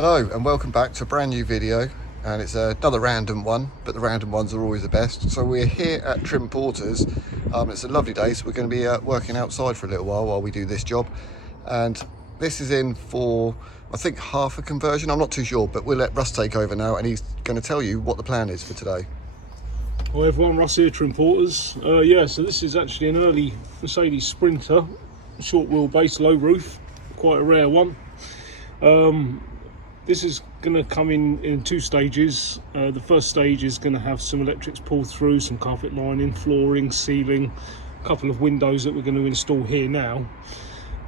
Hello and welcome back to a brand new video, and it's another random one, but the random ones are always the best. So we're here at Trim Porters. It's a lovely day, so we're going to be working outside for a little while we do this job, and this is in for I think half a conversion. I'm not too sure, but we'll let Russ take over now and he's going to tell you what the plan is for today. Hi everyone, Russ here, Trim Porters. So this is actually an early Mercedes Sprinter, short wheelbase, low roof, quite a rare one. This is going to come in two stages. The first stage is going to have some electrics pulled through, some carpet lining, flooring, ceiling, a couple of windows that we're going to install here now.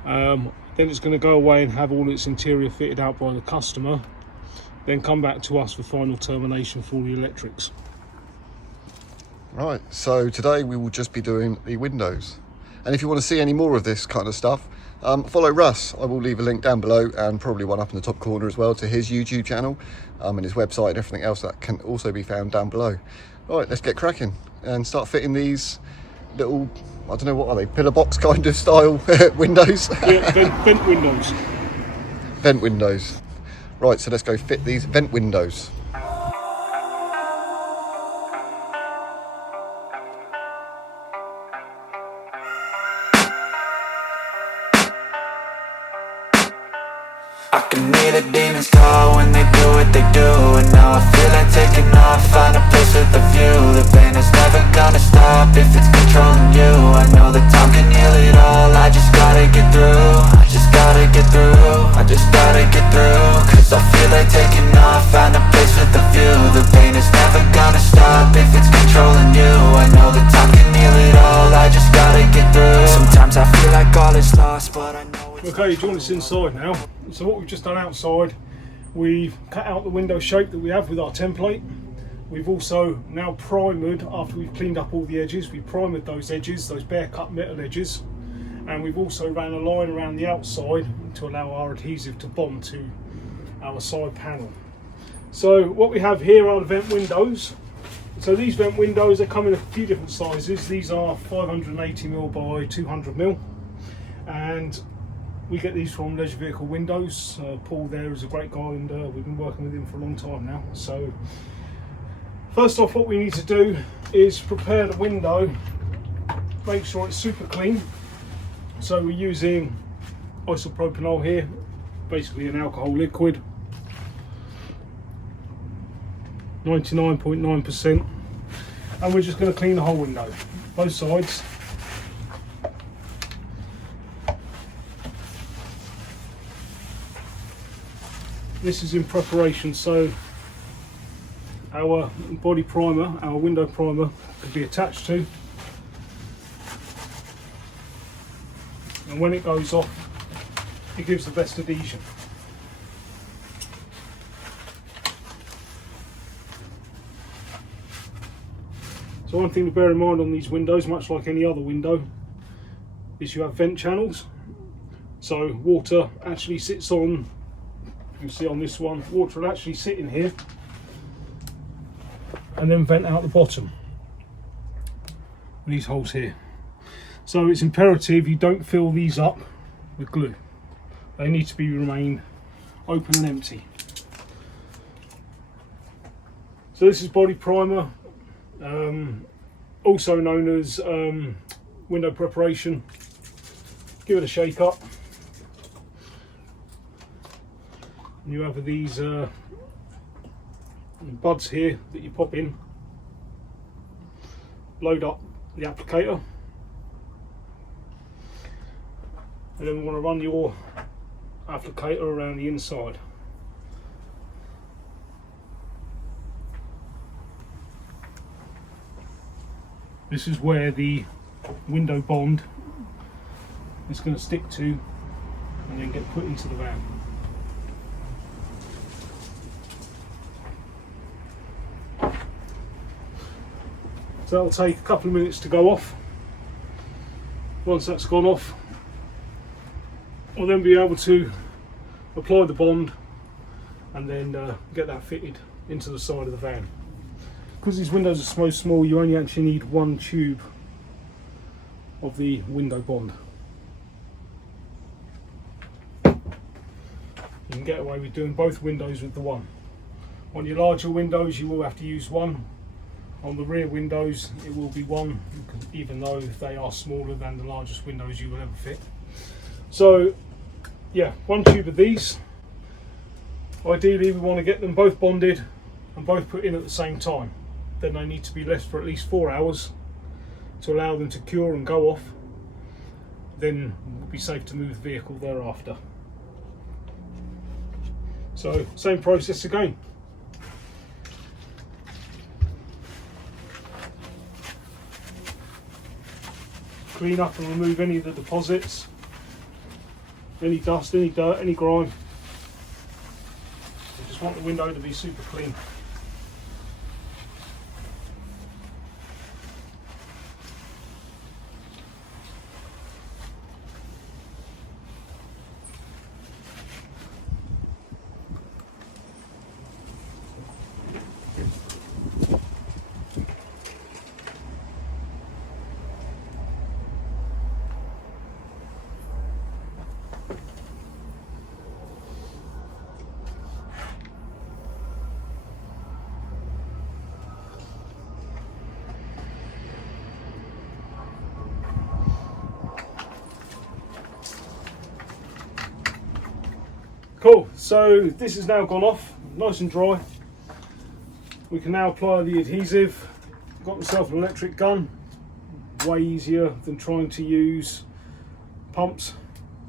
Then it's going to go away and have all its interior fitted out by the customer, then come back to us for final termination for all the electrics. Right, so today we will just be doing the windows, and if you want to see any more of this kind of stuff, follow Russ. I will leave a link down below and probably one up in the top corner as well to his YouTube channel and his website and everything else that can also be found down below. Right, let's get cracking and start fitting these little, I don't know, what are they, pillar box kind of style windows? Yeah, vent windows. Vent windows. Right, so let's go fit these vent windows. I can hear the demons call when they do what they do, and now I feel like taking off, find a place with a view. The pain is never gonna stop if it's controlling you. I know that time can heal it all, I just gotta get through. I just gotta get through, I just gotta get through. Cause I feel like taking off, find a place with a view. The pain is never gonna stop if it's controlling you. I know that time can heal it all, I just gotta get through. Sometimes I feel like all is lost, but I know it's Okay, join us inside now. So what we've just done outside, we've cut out the window shape that we have with our template. We've also now primered, after we've cleaned up all the edges, we primered those edges, those bare cut metal edges, and we've also ran a line around the outside to allow our adhesive to bond to our side panel. So what we have here are the vent windows. So these vent windows, they come in a few different sizes. These are 580mm by 200mm, and we get these from Leisure Vehicle Windows. Paul there is a great guy, and we've been working with him for a long time now. So first off, what we need to do is prepare the window, make sure it's super clean. So we're using isopropanol here, basically an alcohol liquid, 99.9%, and we're just going to clean the whole window, both sides. This is in preparation, so our body primer, our window primer, could be attached to, and when it goes off, it gives the best adhesion. So one thing to bear in mind on these windows, much like any other window, is you have vent channels. So water actually sits on, you can see on this one, water will actually sit in here and then vent out the bottom, these holes here. So it's imperative you don't fill these up with glue. They need to remain open and empty. So this is body primer, also known as window preparation. Give it a shake up. You have these buds here that you pop in, load up the applicator, and then we want to run your applicator around the inside. This is where the window bond is going to stick to and then get put into the van. So that'll take a couple of minutes to go off. Once that's gone off, we'll then be able to apply the bond and then get that fitted into the side of the van. Because these windows are so small, you only actually need one tube of the window bond. You can get away with doing both windows with the one. On your larger windows you will have to use one. On the rear windows it will be one, even though they are smaller than the largest windows you will ever fit. So yeah, one tube of these. Ideally we want to get them both bonded and both put in at the same time. Then they need to be left for at least 4 hours to allow them to cure and go off. Then it will be safe to move the vehicle thereafter. So same process again. Clean up and remove any of the deposits, any dust, any dirt, any grime. You just want the window to be super clean. Cool, so this has now gone off, nice and dry. We can now apply the adhesive. Got myself an electric gun, way easier than trying to use pumps.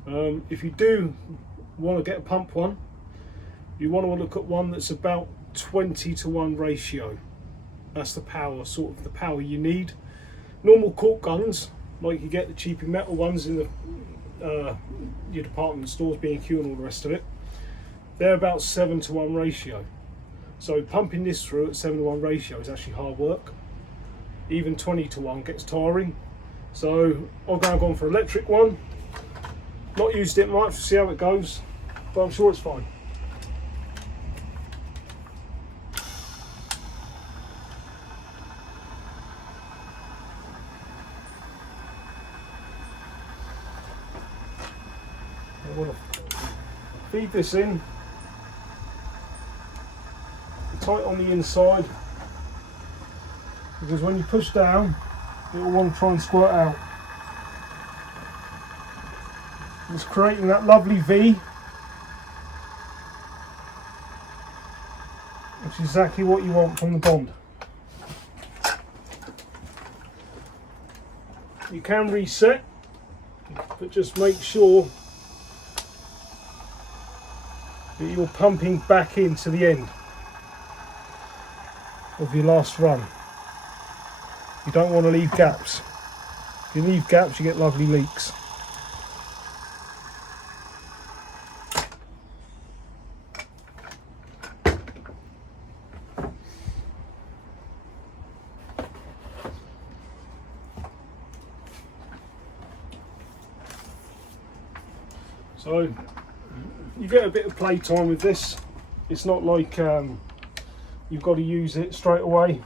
If you do want to get a pump one, you want to look at one that's about 20:1 ratio. That's the power, sort of the power you need. Normal cork guns, like you get the cheapy metal ones in the your department stores, B&Q and all the rest of it, they're about 7:1 ratio. So pumping this through at 7:1 ratio is actually hard work. Even 20:1 gets tiring. So I've now gone for electric one. Not used it much, see how it goes, but I'm sure it's fine. I want to feed this in, tight on the inside, because when you push down it will want to try and squirt out. It's creating that lovely V, which is exactly what you want from the bond. You can reset, but just make sure that you're pumping back into the end of your last run. You don't want to leave gaps. If you leave gaps, you get lovely leaks. So you get a bit of play time with this. It's not like you've got to use it straight away.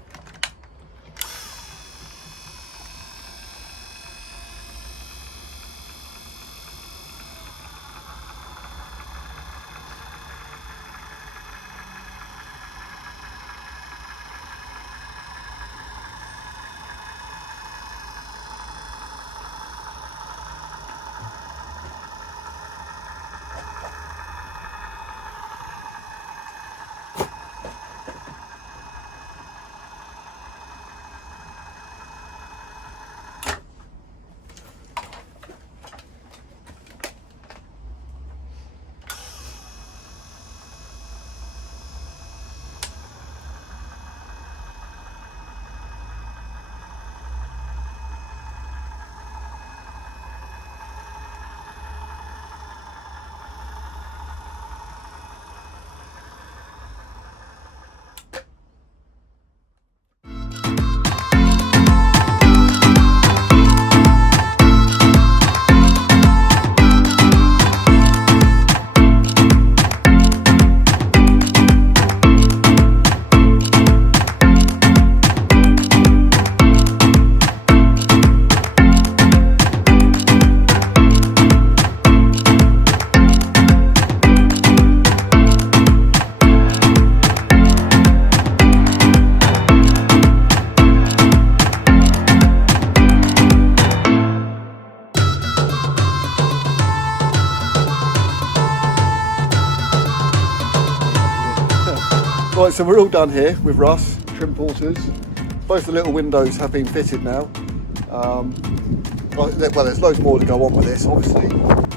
Right, so we're all done here with Russ, trim porters. Both the little windows have been fitted now. Well, there's loads more to go on with this, obviously.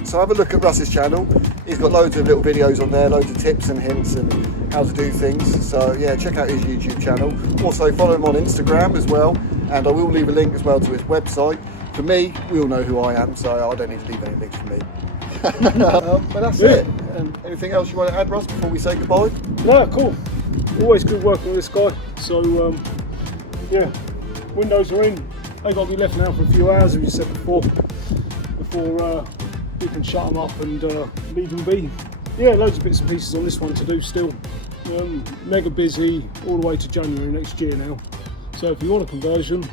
So have a look at Russ's channel. He's got loads of little videos on there, loads of tips and hints and how to do things. So yeah, check out his YouTube channel. Also follow him on Instagram as well. And I will leave a link as well to his website. For me, we all know who I am, so I don't need to leave any links for me. But that's it. And anything else you want to add, Russ, before we say goodbye? No, cool. Always good working with this guy. So yeah, windows are in. They've got to be left now for a few hours, as you said before we can shut them up and leave them be. Yeah, loads of bits and pieces on this one to do still. Mega busy all the way to January next year now. So if you want a conversion,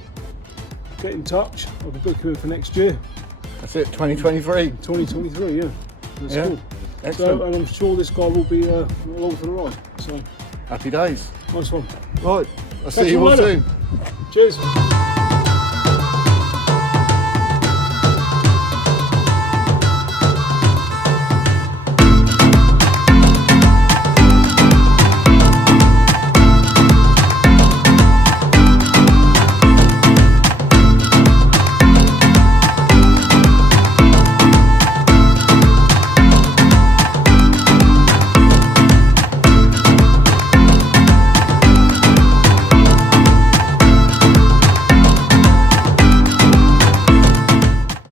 get in touch. I can book you in for next year. That's it, 2023. 2023, yeah. That's cool. Excellent. So, and I'm sure this guy will be along for the ride. So happy days. nice one. Right, I'll see you all later. soon. Cheers.